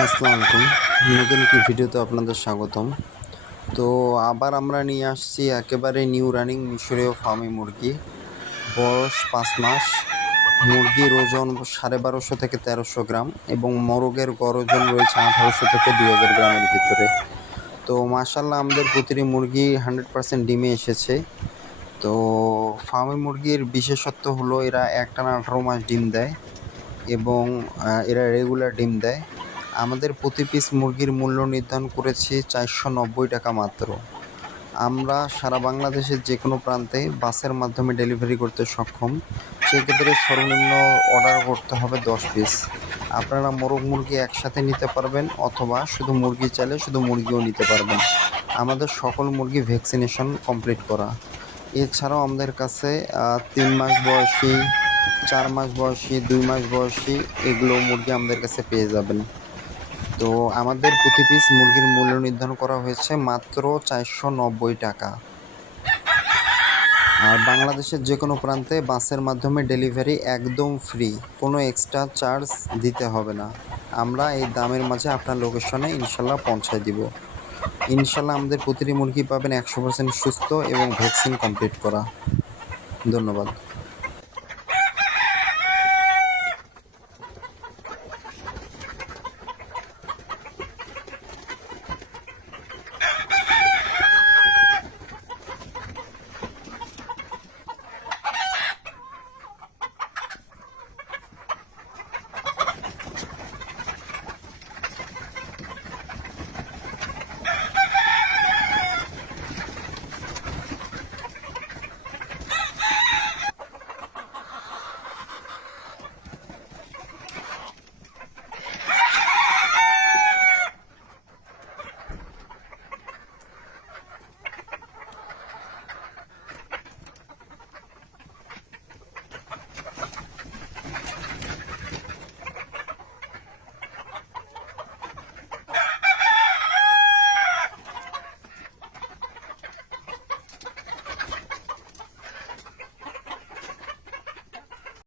আসসালামু আলাইকুম। নতুন একটি ভিডিওতে আপনাদের স্বাগতম। তো আবার আমরা নিয়ে আসছি একেবারে নিউ রানিং মিশরীয় ফার্মি মুরগি। বয়স পাঁচ মাস। মুরগির ওজন সাড়ে বারোশো থেকে তেরোশো গ্রাম এবং মোরগের গড় ওজন রয়েছে আঠারোশো থেকে দুই হাজার গ্রামের ভিতরে। তো মাসাল্লাহ আমাদের প্রতিটি মুরগি হান্ড্রেড পার্সেন্ট ডিমে এসেছে। তো ফার্মি মুরগির বিশেষত্ব হলো এরা একটানা আঠারো মাস ডিম দেয় এবং এরা রেগুলার ডিম দেয়। আমাদের প্রতি পিস মুরগির মূল্য নির্ধারণ করেছি চারশো নব্বই টাকা মাত্র। আমরা সারা বাংলাদেশের যে কোনো প্রান্তে বাসের মাধ্যমে ডেলিভারি করতে সক্ষম। সেক্ষেত্রে সর্বনিম্ন অর্ডার করতে হবে দশ পিস আপনারা মোরগ মুরগি একসাথে নিতে পারবেন অথবা শুধু মুরগি চাইলে শুধু মুরগিও নিতে পারবেন। আমাদের সকল মুরগি ভ্যাকসিনেশন কমপ্লিট করা। এছাড়াও আমাদের কাছে তিন মাস বয়সী, চার মাস বয়সী, দুই মাস বয়সী এগুলো মুরগি আমাদের কাছে পেয়ে যাবেন। তো আমাদের প্রতি পিস মুরগির মূল্য নির্ধারণ করা হয়েছে মাত্র চারশো নব্বই টাকা। আর বাংলাদেশের যে কোনো প্রান্তে বাসের মাধ্যমে ডেলিভারি একদম ফ্রি কোনো এক্সট্রা চার্জ দিতে হবে না। আমরা এই দামের মাঝে আপনার লোকেশনে ইনশাল্লাহ পৌঁছায় দিব। ইনশাল্লাহ আমাদের প্রতিটি মুরগি পাবেন একশো পার্সেন্ট সুস্থ এবং ভ্যাকসিন কমপ্লিট করা। ধন্যবাদ।